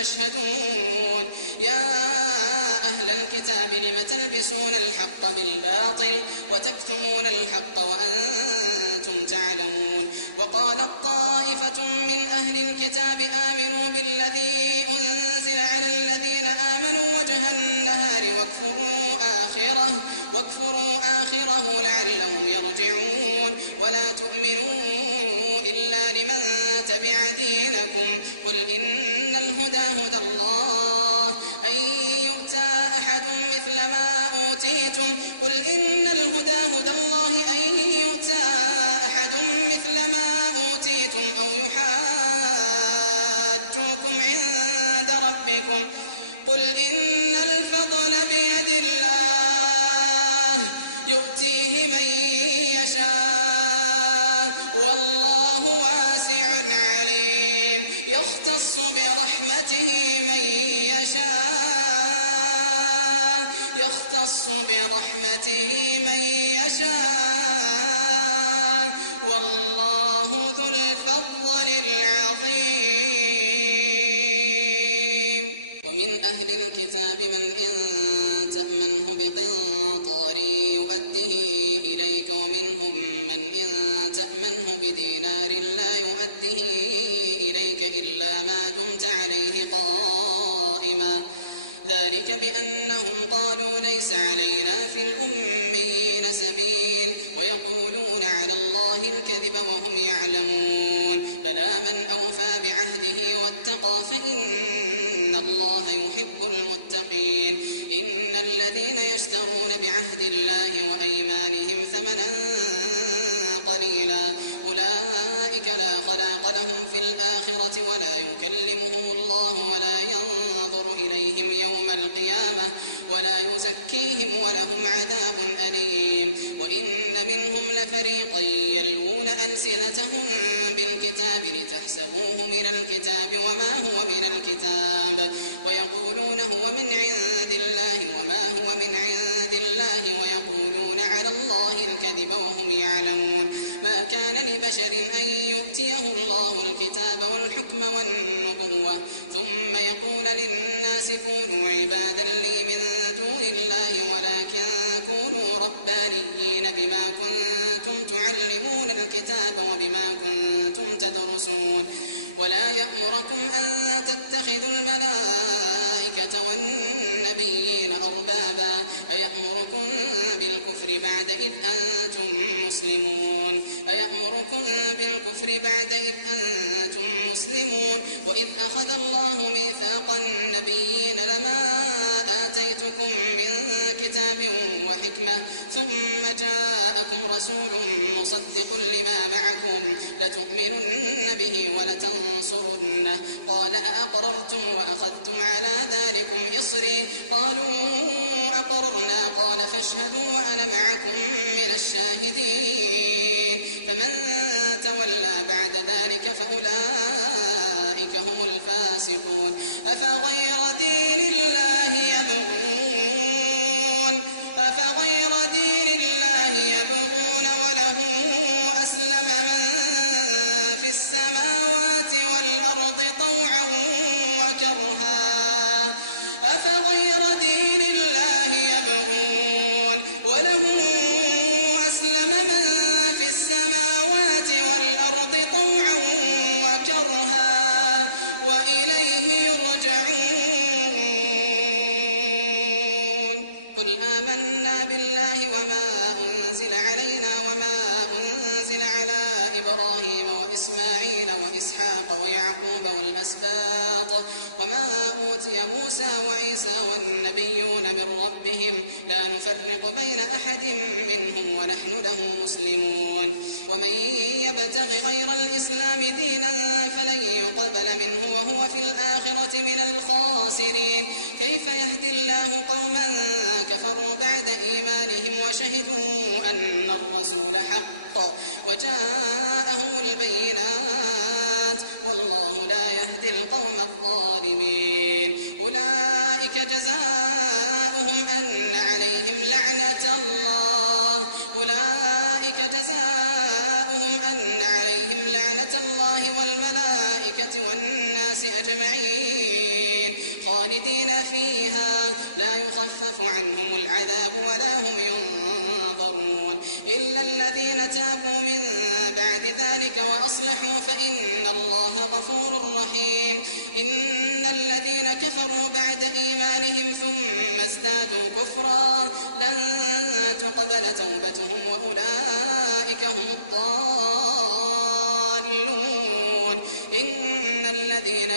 تشهدون يا أهل الكتاب لم تلبسون الحق بالباطل وتكتمون الحق وأنتم تعلمون وقالت طائفة من أهل الكتاب آمنوا بالذي أنزل على الذين آمنوا وجه النهار واكفروا آخره لعلهم يرجعون ولا تؤمنوا إلا لمن تبع دينكم قل إن الهدى هدى الله أن يؤتى أحد مثل ما أوتيتم قل إن الهدى هدى الله أن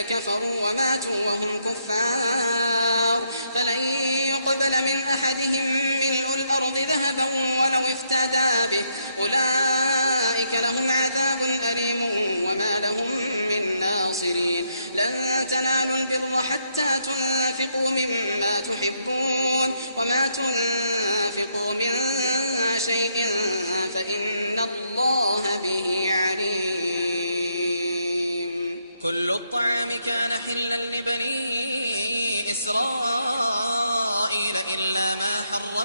كفروا وماتوا وهم كفار فلن يقبل من أحدهم ملء الأرض ذهبا ولو افتدى به أولئك لهم عذاب أليم وما لهم من ناصرين لن تنالوا البر حتى تنفقوا مما تحبون وما تنفقوا من شيء فإن الله به عليم كل الطعام كان حلا لبني إسرائيل إلا ما حرم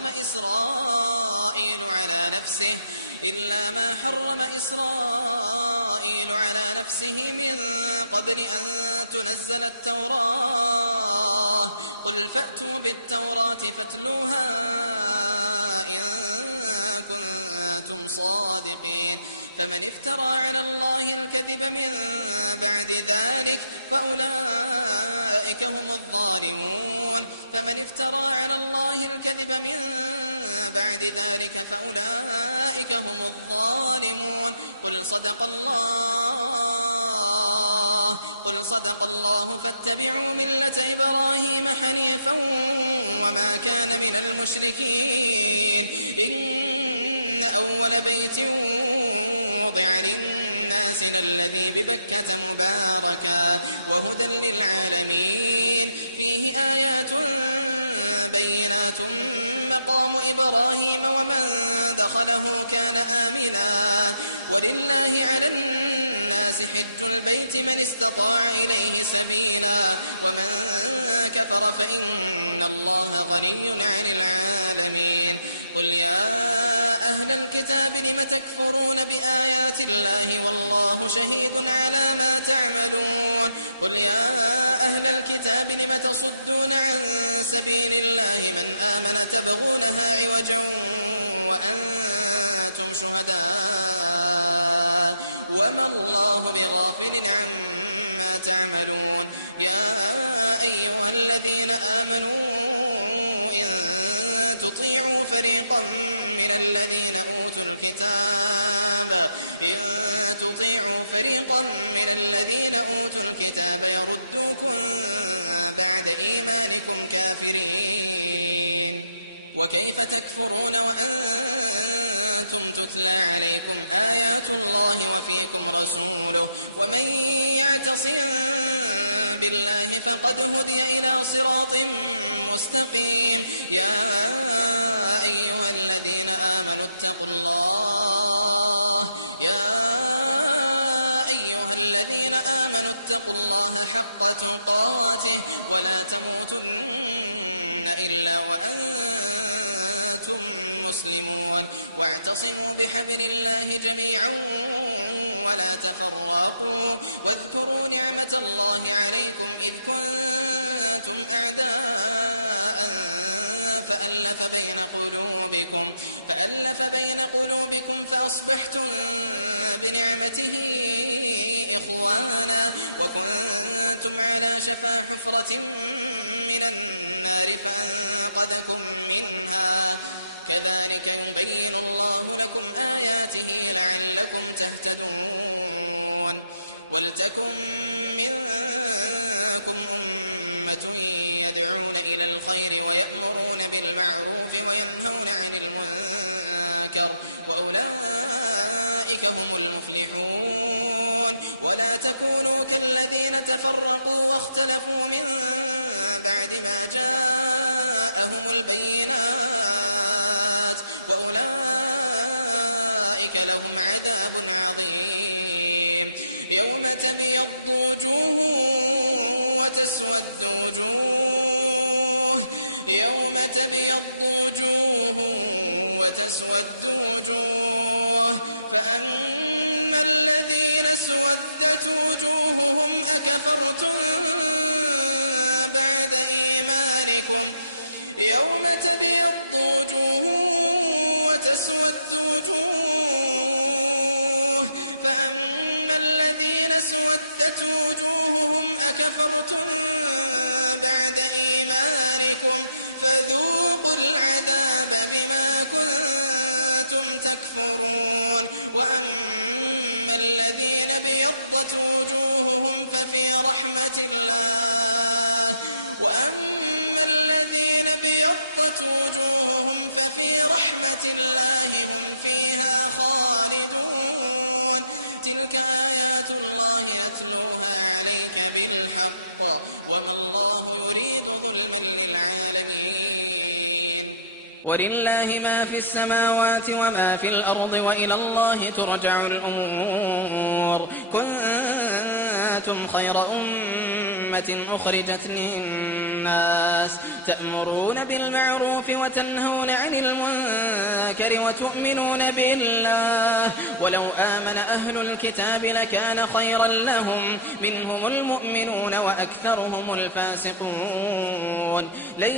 ولله ما في السماوات وما في الأرض وإلى الله ترجع الأمور. كنتم خير أمة أخرجت للناس تأمرون بالمعروف وتنهون عن المنكر وتؤمنون بالله ولو آمن أهل الكتاب لكان خيرا لهم منهم المؤمنون وأكثرهم الفاسقون. لن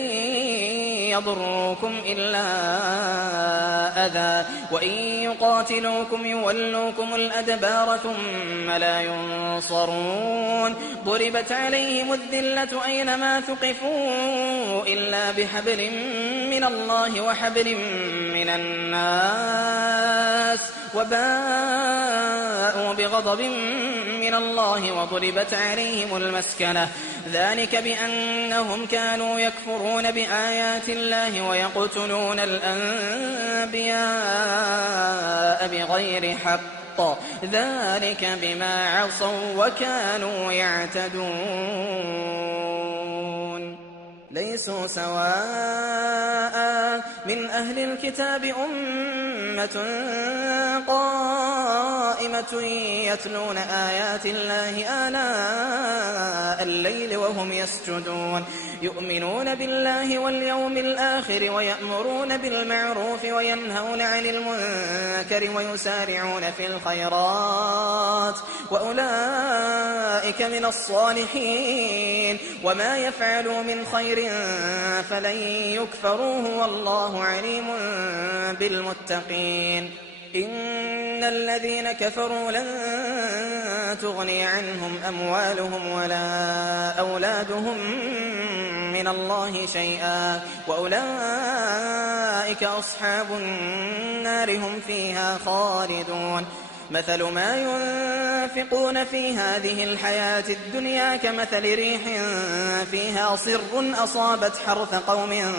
يضروكم إلا أذى وإن يقاتلوكم يولوكم الأدبار ثم لا ينصرون. ضربت عليهم الذلة أينما ثقفوا إلا بحبل من الله وحبل من الناس وباءوا بغضب من الله وضربت عليهم المسكنة. ذلك بأنهم كانوا يكفرون بآيات الله ويقتلون الأنبياء بغير حق. ذلك بما عصوا وكانوا يعتدون. ليسوا سواء من أهل الكتاب أمة قائمة يتلون آيات الله آناء الليل وهم يسجدون يؤمنون بالله واليوم الآخر ويأمرون بالمعروف وينهون عن المنكر ويسارعون في الخيرات وأولئك من الصالحين. وما يفعلوا من خير فلن يكفروه والله عليم بالمتقين. إن الذين كفروا لن تغني عنهم أموالهم ولا أولادهم من الله شيئا وأولئك أصحاب النار هم فيها خالدون. مثل ما ينفقون في هذه الحياة الدنيا كمثل ريح فيها صر أصابت حرث قوم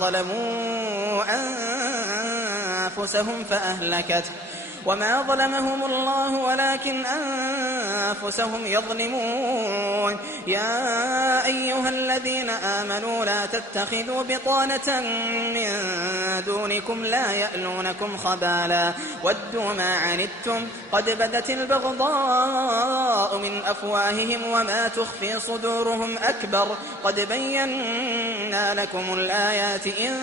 ظلموا أنفسهم فأهلكته وما ظلمهم الله ولكن أنفسهم يظلمون. يا أيها الذين آمنوا لا تتخذوا بطانة من دونكم لا يألونكم خبالا ودوا ما عنتم قد بدت البغضاء من أفواههم وما تخفي صدورهم أكبر قد بينا لكم الآيات إن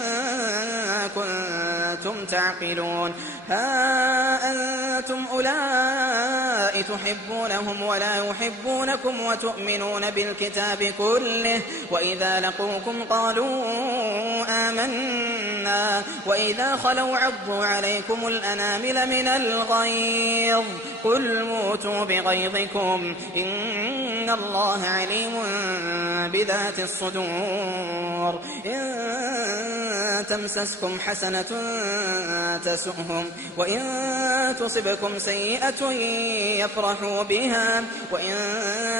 كنتم تعقلون. ها أنتم أولئك تحبونهم ولا يحبونكم وتؤمنون بالكتاب كله وإذا لقوكم قالوا آمنا وإذا خلوا عضوا عليكم الأنامل من الغيظ قل موتوا بغيظكم إن الله عليم بذات الصدور. إن تمسسكم حسنة تسؤهم وإن تصبكم سيئة يفرحوا بها وإن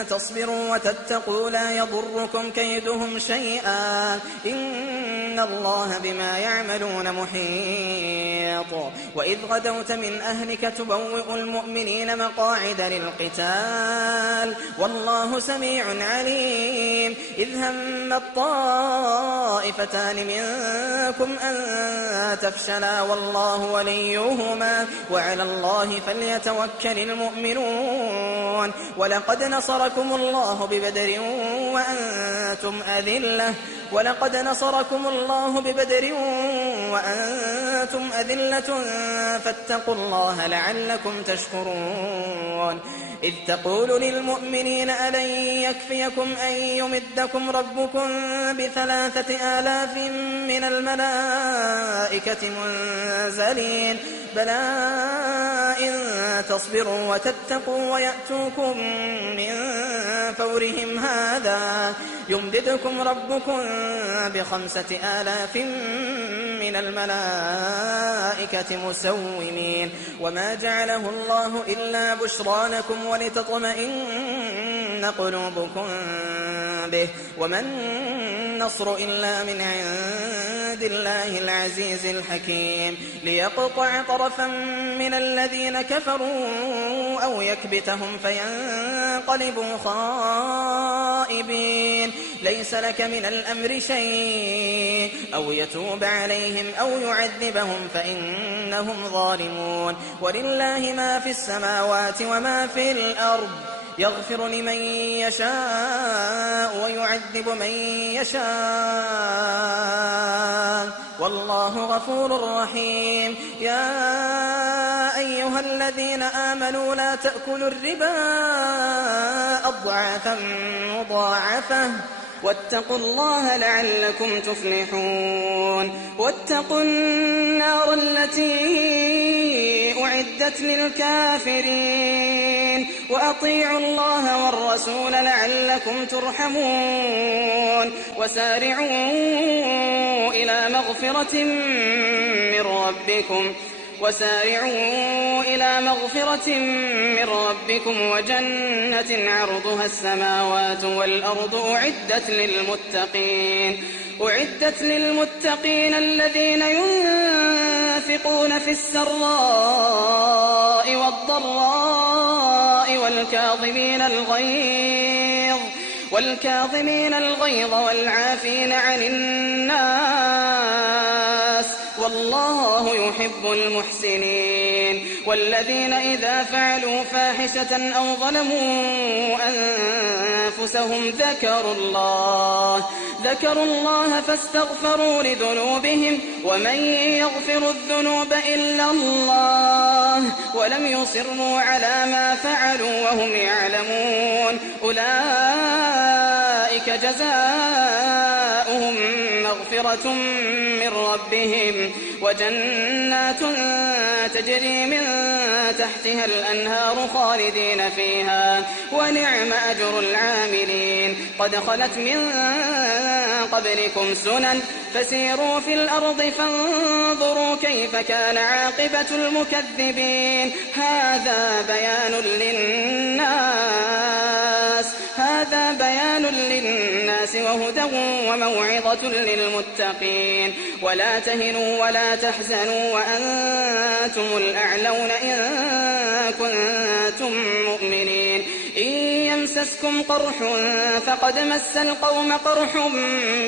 تصبروا وتتقوا لا يضركم كيدهم شيئا إن الله بما يعملون محيط. وإذ غدوت من أهلك تبوئ المؤمنين مقاعد للقتال والله سميع عليم. إذ هم الطائفتان منكم أن تفشلا والله وليهما وعلى الله فليتوكل المؤمنون. ولقد نصركم الله ببدر وأنتم أذلة فاتقوا الله لعلكم تشكرون. إذ تقول للمؤمنين ألن يكفيكم أن يمدكم ربكم ب3,000 من الملائكة منزلين بلى إن تصبروا وتتقوا ويأتوكم من فورهم هذا يمددكم ربكم ب5,000 من الملائكة مسومين. وما جعله الله إلا بشرى لكم ولتطمئن قلوبكم به وما النصر إلا من عند الله العزيز الحكيم. ليقطع طرفا من الذين كفروا أو يكبتهم فينقلبوا خائبين. ليس لك من الأمر شيء أو يتوب عليهم أو يعذبهم فإنهم ظالمون ولله ما في السماوات وما في الأرض يغفر لمن يشاء ويعذب من يشاء والله غفور رحيم. يا أيها الذين آمنوا لا تأكلوا الربا أضعافا مضاعفة واتقوا الله لعلكم تفلحون. واتقوا النار التي أعدت للكافرين وأطيعوا الله والرسول لعلكم ترحمون. وسارعوا إلى مغفرة من ربكم وجنة عرضها السماوات والأرض أعدت للمتقين الذين ينفقون في السراء والضراء والكاظمين الغيظ والعافين عن الناس والله يحب المحسنين. والذين إذا فعلوا فاحشة أو ظلموا أنفسهم ذكروا الله فاستغفروا لذنوبهم ومن يغفر الذنوب إلا الله ولم يصروا على ما فعلوا وهم يعلمون أولئك جزاؤهم مغفرة من ربهم وجنات تجري من تحتها الأنهار خالدين فيها ونعم أجر العاملين. قد خلت من قبلكم سنن فسيروا في الأرض فانظروا كيف كان عاقبة المكذبين. هذا بيان للناس وهدى وموعظة للمتقين. ولا تهنوا ولا تحزنوا وأنتم الأعلون إن كنتم مؤمنين. إن يمسسكم قرح فقد مس القوم قرح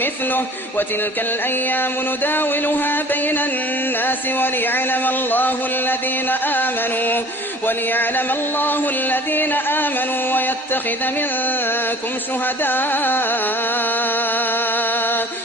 مثله وتلك الأيام نداولها بين الناس وليعلم الله الذين آمنوا ويتخذ منكم شهداء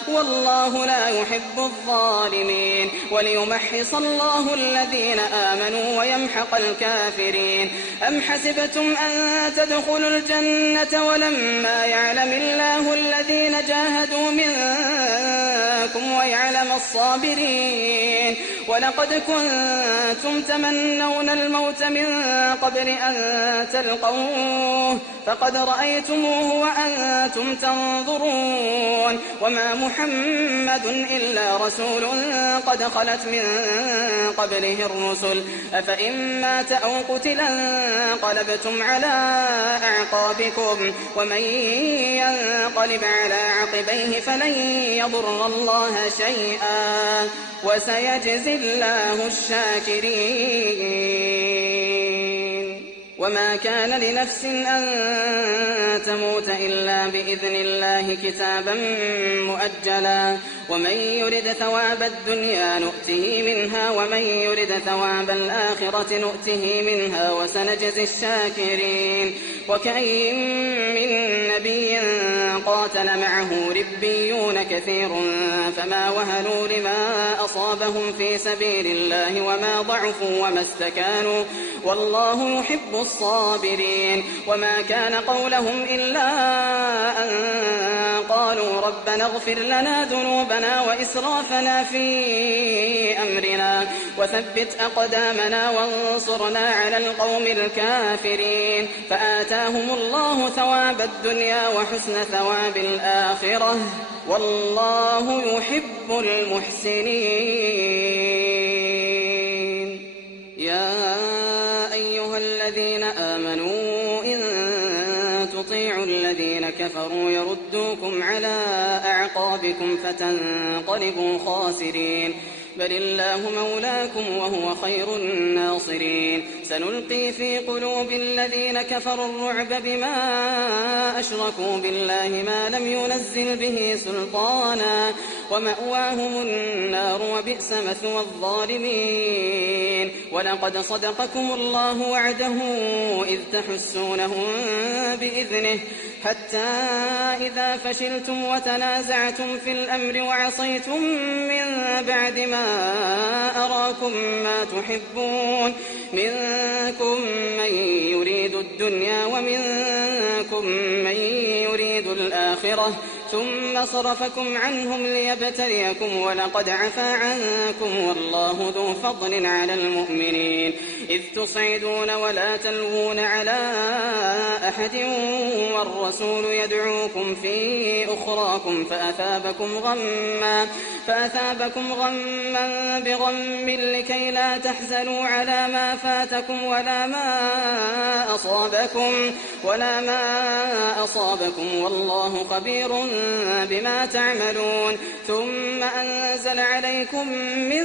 والله لا يحب الظالمين. وليمحص الله الذين آمنوا ويمحق الكافرين. أم حسبتم أن تدخلوا الجنة ولما يعلم الله الذين جاهدوا منكم ويعلم الصابرين. ولقد كنتم تمنون الموت من قبل أن تلقوه فقد رأيتموه وأنتم تنظرون. وما محمد إلا رسول قد خلت من قبله الرسل أفإن مات أو قتلا انقلبتم على أعقابكم ومن ينقلب على عقبيه فلن يضر الله شيئا وسيجزي الله الشاكرين. وما كان لنفس أن تموت إلا بإذن الله كتابا مؤجلا ومن يرد ثواب الدنيا نؤته منها ومن يرد ثواب الآخرة نؤته منها وسنجزي الشاكرين. وكأين من نبي قاتل معه ربيون كثير فما وهنوا لما أصابهم في سبيل الله وما ضعفوا وما استكانوا والله يحب الصابرين. وما كان قولهم إلا أن قالوا ربنا اغفر لنا ذنوبنا وإسرافنا في أمرنا وثبت أقدامنا وانصرنا على القوم الكافرين. فآتاهم الله ثواب الدنيا وحسن ثواب الآخرة والله يحب المحسنين. يا أيها الذين آمنوا إن تطيعوا الذين كفروا يردوكم على أعقابكم فتنقلبوا خاسرين. بل الله مولاكم وهو خير الناصرين سنلقي في قلوب الذين كفروا الرعب بما أشركوا بالله ما لم ينزل به سلطانا ومأواهم النار وبئس مثوى الظالمين ولقد صدقكم الله وعده إذ تحسونهم بإذنه حتى إذا فشلتم وتنازعتم في الأمر وعصيتم من بعد ما أراكم ما تحبون منكم من يريد الدنيا ومنكم من يريد الآخرة ثم صرفكم عنهم ليبتليكم ولقد عفا عنكم والله ذو فضل على المؤمنين إذ تصعدون ولا تلوون على أحد والرسول يدعوكم في أخراكم فأثابكم غما بغم لكي لا تحزنوا على ما فاتكم ولا ما أصابكم والله خبير بما تعملون ثم أنزل عليكم من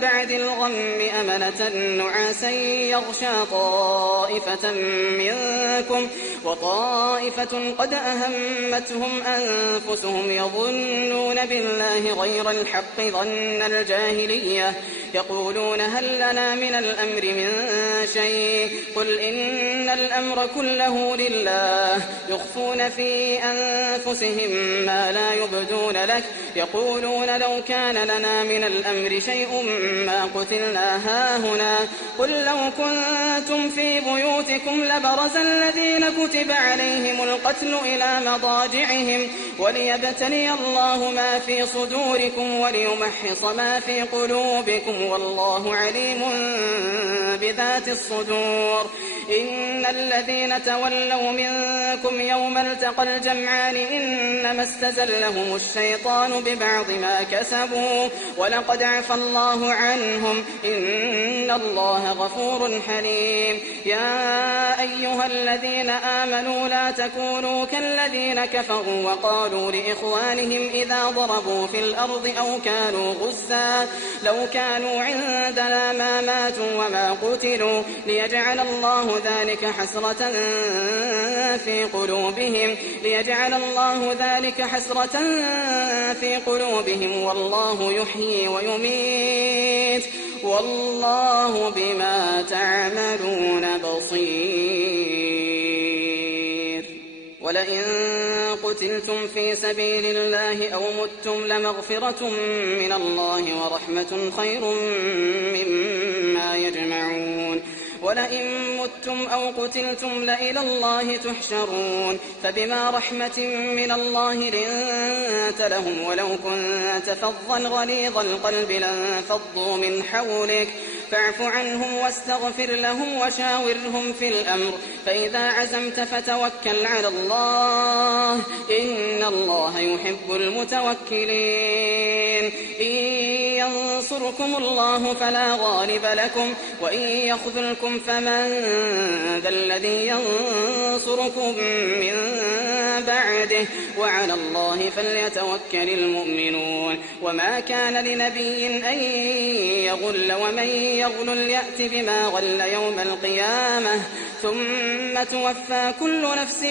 بعد الغم أمنة نعاسا يغشى طائفة منكم وطائفة قد أهمتهم أنفسهم يظنون بالله غير الحق ظن الجاهلية يقولون هل لنا من الأمر من شيء قل إن الأمر كله لله يخفون في أنفسهم ما لا يبدون لك يقولون لو كان لنا من الأمر شيء ما قتلنا هاهنا قل لو كنتم في بيوتكم لبرز الذين كتب عليهم القتل إلى مضاجعهم وليبتلي الله ما في صدوركم وليمحص ما في قلوبكم والله عليم بذات الصدور إن الذين تولوا منكم يوم التقى الجمعان إنما استزلهم الشيطان ببعض ما كسبوا ولقد عفى الله عنهم إن الله غفور حليم يا أيها الذين آمنوا لا تكونوا كالذين كفروا وقالوا لإخوانهم إذا ضربوا في الأرض أو كانوا غزا لو كانوا عندنا ما ماتوا وما قتلوا ليجعل الله ذلك حسرة في قلوبهم والله يحيي ويميت والله بما تعملون بصير ولئن قتلتم في سبيل الله أو متم لمغفرة من الله ورحمة خير مما يجمعون ولئن متم أو قتلتم لإلى الله تحشرون فبما رحمة من الله لنت لهم ولو كنت فظا غليظ القلب لانفضوا من حولك فاعف عنهم واستغفر لهم وشاورهم في الأمر فإذا عزمت فتوكل على الله إن الله يحب المتوكلين إن ينصركم الله فلا غالب لكم وإن يخذلكم فمن ذا الذي ينصركم من بعده وعلى الله فليتوكل المؤمنون وما كان لنبي أن يغل ومن يغل يأت بما غل يوم القيامة ثم توفى كل نفس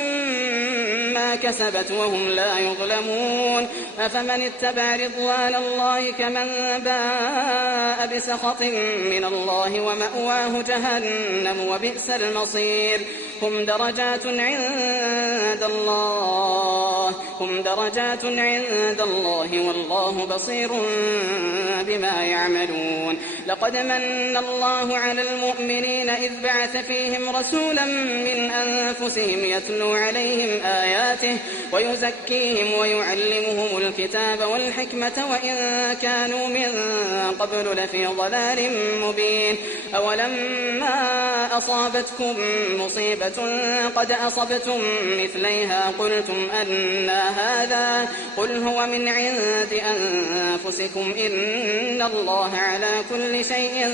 ما كسبت وهم لا يظلمون أفمن اتبع رضوان الله كمن باء بسخط من الله ومأواه جهنم وبئس المصير هم درجات عند الله والله بصير بما يعملون لقد من الله على المؤمنين إذ بعث فيهم رسولا من أنفسهم يتلو عليهم آياته ويزكيهم ويعلمهم الكتاب والحكمة وإن كانوا من قبل لفي ضلال مبين أولما أصابتكم مصيبة قد أصبتم مثليها قلتم أنى هذا قل هو من عند أنفسكم إن الله على كل شيء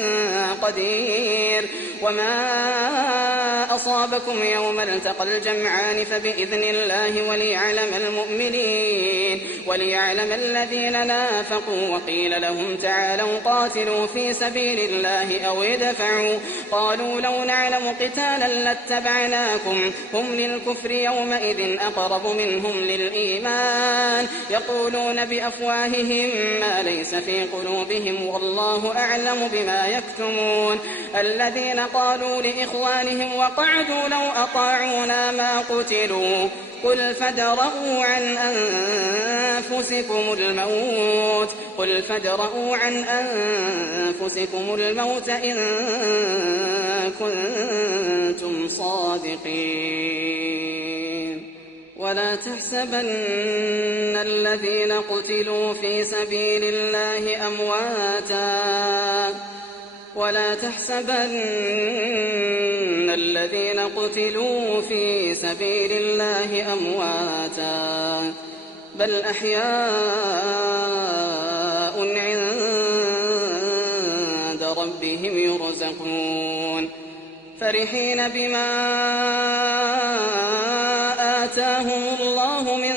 قدير وما أصابكم يوم التقى الجمعان فبإذن الله وليعلم المؤمنين وليعلم الذين نافقوا. وقيل لهم تعالوا قاتلوا في سبيل الله أو ادفعوا. قالوا لو نعلم قتالا لاتبعناكم. هم للكفر يومئذ أقرب منهم للإيمان. يقولون بأفواههم ما ليس في قلوبهم والله أعلم بما يكتمون. الذين قالوا لإخوانهم وقعدوا لو أطاعونا ما قتلوا. قل فادرءوا عن أنفسكم الموت إن كنتم صادقين. ولا تحسبن الذين قتلوا في سبيل الله أمواتا بل أحياء عند ربهم يرزقون. فرحين بما آتاهم الله من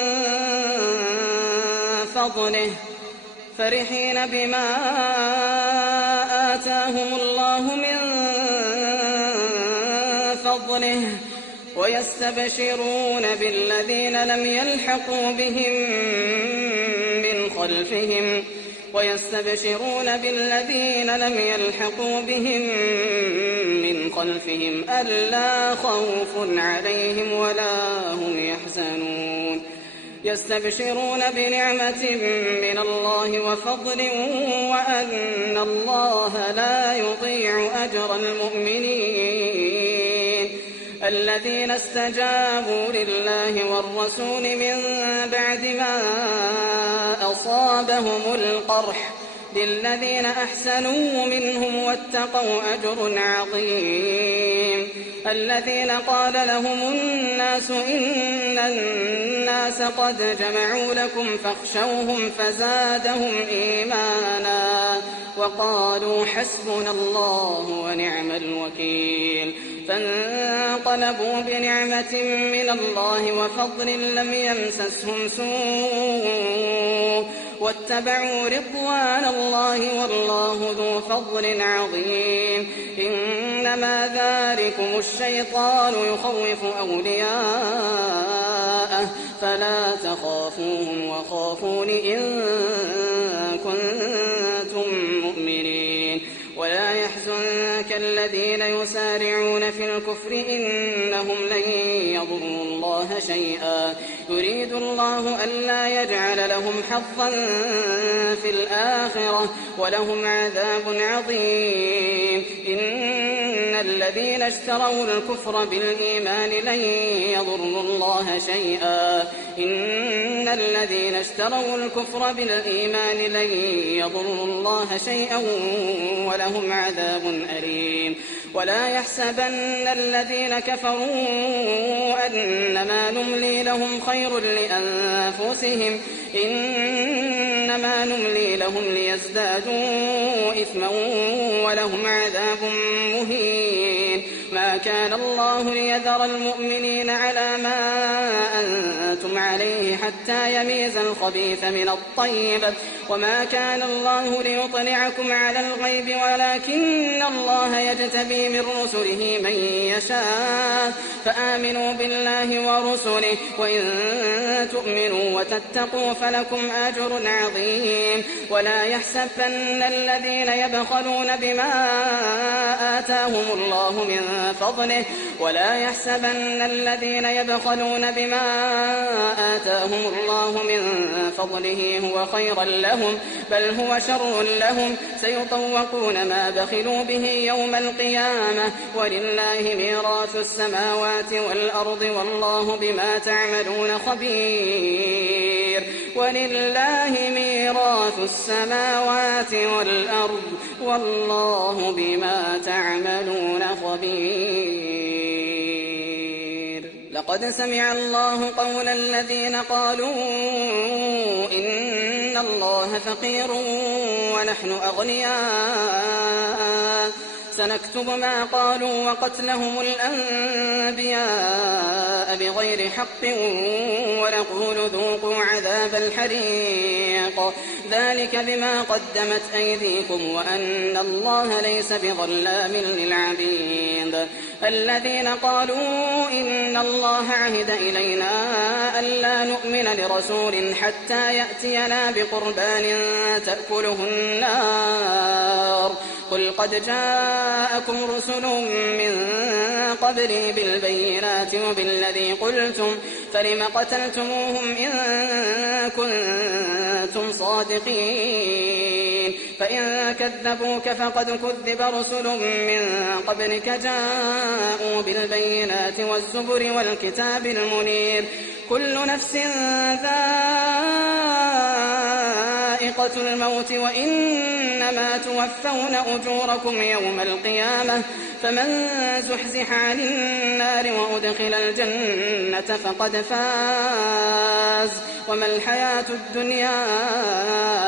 فضله ويستبشرون بالذين لم يلحقوا بهم من خلفهم ألا خوف عليهم ولا هم يحزنون. يستبشرون بنعمة من الله وفضل وأن الله لا يضيع أجر المؤمنين. الذين استجابوا لله والرسول من بعد ما أصابهم القرح للذين أحسنوا منهم واتقوا أجر عظيم. الذين قال لهم الناس إن الناس قد جمعوا لكم فاخشوهم فزادهم إيمانا وقالوا حسبنا الله ونعم الوكيل. فانقلبوا بنعمة من الله وفضل لم يمسسهم سوء واتبعوا رضوان الله والله ذو فضل عظيم. إنما ذلكم الشيطان يخوف أولياءه فلا تخافوهم وخافون إن كنتم مؤمنين. ولا يحزنك الذين يسارعون في الكفر إنهم لن يضروا الله شيئا يريد الله ألا يجعل لهم حظا في الآخرة ولهم عذاب عظيم. إن الذين اشتروا الكفر بالإيمان لن يضروا الله شيئا ولهم عذاب أليم. ولا يحسبن الذين كفروا أنما نملي لهم خير لأنفسهم إنما نملي لهم ليزدادوا إثما ولهم عذاب مهين. ما كان الله ليذر المؤمنين على ما أنتم عليه حتى يميز الخبيث من الطيب وما كان الله ليطلعكم على الغيب ولكن الله يجتبي من رسله من يشاء. فآمنوا بالله ورسله وإن تؤمنوا وتتقوا فلكم أجر عظيم. ولا يحسبن الذين يبخلون بما آتاهم الله من فضله هو خيرا لهم بل هو شر لهم سيطوقون ما بخلوا به يوم القيامة ولله ميراث السماوات والأرض والله بما تعملون خبير. ولله ميراث السماوات والأرض والله بما تعملون خبير. لقد سمع الله قول الذين قالوا إن الله فقير ونحن أغنياء سنكتب ما قالوا وقتلهم الأنبياء بغير حق ونقول ذوقوا عذاب عذاب الحريق ذلك بما قدمت أيديكم وأن الله ليس بظلام للعبيد الذين قالوا إن الله عهد إلينا ألا نؤمن لرسول حتى يأتينا بقربان تأكله النار قل قد جاءكم رسل من قبلي بالبينات وبالذي قلتم فلم قتلتموهم إن كنتم صادقين فإن كذبوك فقد كذب رسل من قبلك جاءوا بالبينات والزبر والكتاب المنير كل نفس ذائقة الموت وإنما توفون أجوركم يوم القيامة فمن زحزح عن النار وأدخل الجنة فقد فاز وما الحياة الدنيا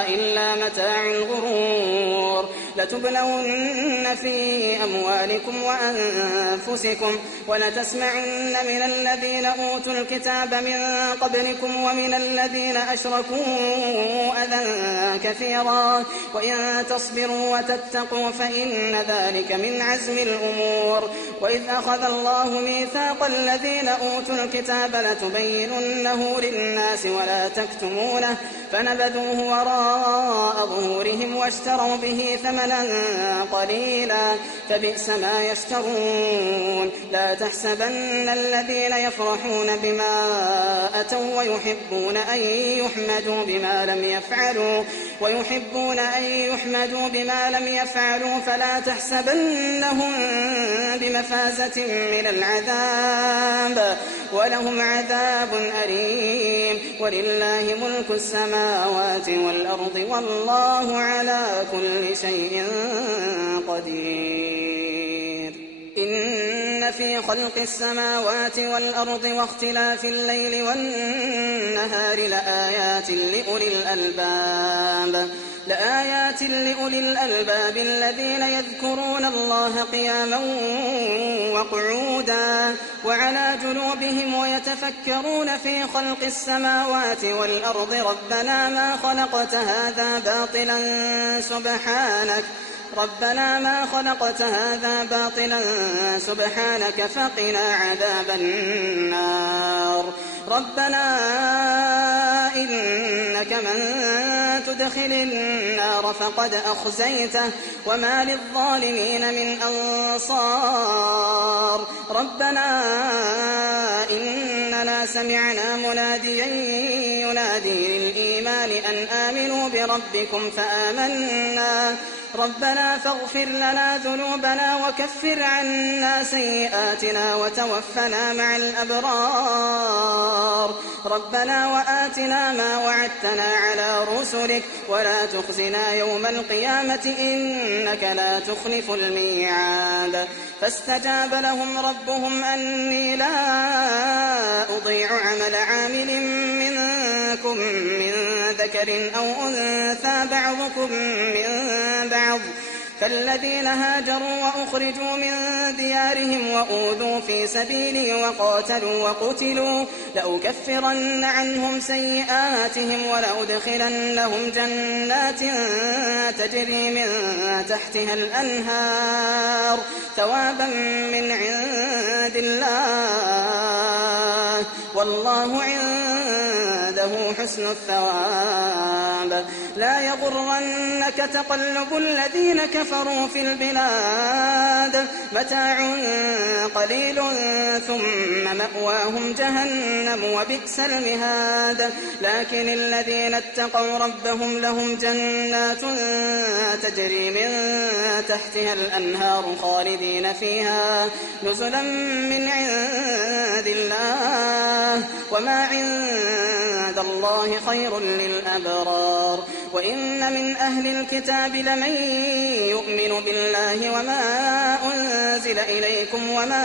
إلا متاع الغرور لتبلون في أموالكم وأنفسكم ولتسمعن من الذين أوتوا الكتاب من قبلكم ومن الذين أشركوا أذى كثيرا وإن تصبروا وتتقوا فإن ذلك من عزم الأمور وإذ أخذ الله ميثاق الذين أوتوا الكتاب لتبيننه للناس ولا تكتمونه فنبذوه وراء ظهورهم واشتروا به ثمنا قليلا فبئس ما يشترون لا تحسبن الذين يفرحون بما أتوا ويحبون أن يحمدوا بما لم يفعلوا فلا تحسبنهم بمفازة من العذاب ولهم عذاب أليم ولله ملك السماوات والأرض والله على كل شيء قدير إن في خلق السماوات والأرض واختلاف الليل والنهار لآيات لأولي الألباب الذين يذكرون الله قياما وقعودا وعلى جنوبهم ويتفكرون في خلق السماوات والأرض ربنا ما خلقت هذا باطلا سبحانك فقنا عذاب النار ربنا إنك من تدخل النار فقد أخزيته وما للظالمين من أنصار ربنا إننا سمعنا مناديا ينادي للإيمان أن آمنوا بربكم فآمنا ربنا فاغفر لنا ذنوبنا وكفر عنا سيئاتنا وتوفنا مع الأبرار ربنا وآتنا ما وعدتنا على رسلك ولا تخزنا يوم القيامة إنك لا تخلف الميعاد فاستجاب لهم ربهم أني لا أضيع عمل عامل منكم من ذكر أو أنثى بعضكم من بعض فالذين هاجروا وأخرجوا من ديارهم وأوذوا في سبيلي وقاتلوا وقتلوا لأكفرن عنهم سيئاتهم ولأدخلنهم جنات تجري من تحتها الأنهار ثوابا من عند الله والله عنده حسن الثواب لا يغرنك تقلب الذين كفروا في البلاد متاع قليل ثم مأواهم جهنم وبئس المهاد لكن الذين اتقوا ربهم لهم جنات تجري من تحتها الأنهار خالدين فيها نزلا من عند الله وما عند الله خير للأبرار وإن من أهل الكتاب لمن يؤمن بالله وما أنزل إليكم وما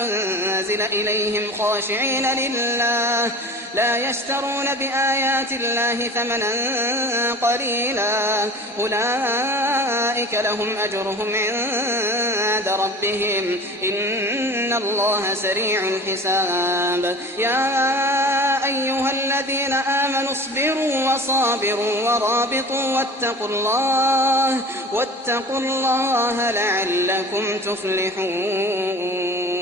أنزل إليهم خاشعين لله لا يشترون بآيات الله ثمنا قليلا أولئك لهم أجرهم عند ربهم إن الله سريع الحساب يا أيها الذين آمنوا اصبروا وصابروا ورابطوا واتقوا الله لعلكم تفلحون.